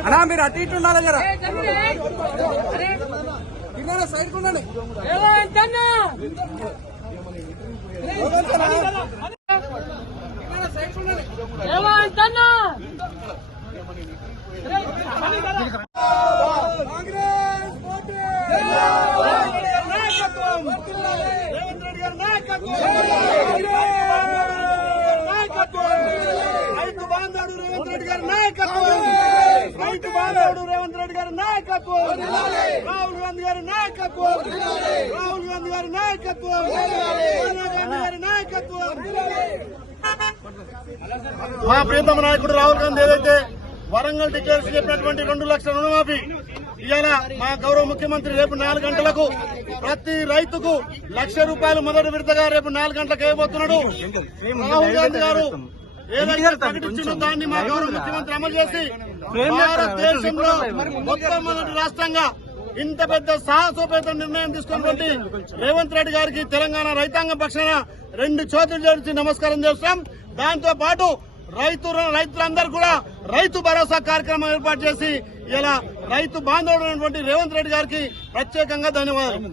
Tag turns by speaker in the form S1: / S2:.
S1: అన్నా మీరు అటు ఇటు ఉండాలి జరా. కింద సైడ్ ఉండండి. కాంగ్రెస్ నాయకత్వం రేవంత్ రెడ్డి నాయకత్వం రైతు బాంధవుడు రేవంత్ రెడ్డి గారి నాయకత్వం. రైతు బాంధవుడు రేవంత్ రెడ్డి గారి నాయకత్వం. రాహుల్ గాంధీ గారి నాయకత్వం. రాహుల్ గాంధీ గారి నాయకత్వం. సోనియా గాంధీ గారి నాయకత్వం.
S2: మా ప్రియతమ నాయకుడు రాహుల్ గాంధీ ఏదైతే వరంగల్ డిక్లేరేషన్ చెప్పినటువంటి రెండు లక్షల రుణమాఫీ ఇవాళ మా గౌరవ ముఖ్యమంత్రి రేపు నాలుగు గంటలకు ప్రతి రైతుకు లక్ష రూపాయలు మొదటి విడతగా రేపు నాలుగు గంటలకు వేయబోతున్నాడు. రాహుల్ గాంధీ గారు ఏదైతే ప్రకటించిందో దాన్ని మా గౌరవ ముఖ్యమంత్రి అమలు చేసి భారతదేశంలో మొట్టమొదటి రాష్ట్రంగా ఇంత పెద్ద సాహసోపేత నిర్ణయం తీసుకున్నటువంటి రేవంత్ రెడ్డి గారికి తెలంగాణ రైతాంగం పక్షాన రెండు చేతులు జోడించి నమస్కారం చేస్తాం దాంతో పాటు రైతు రైతులందరూ కూడా రైతు భరోసా కార్యక్రమం ఏర్పాటు చేసి ఇలా రైతు బాంధవుడు రేవంత్ రెడ్డి గారికి ప్రత్యేకంగా ధన్యవాదాలు.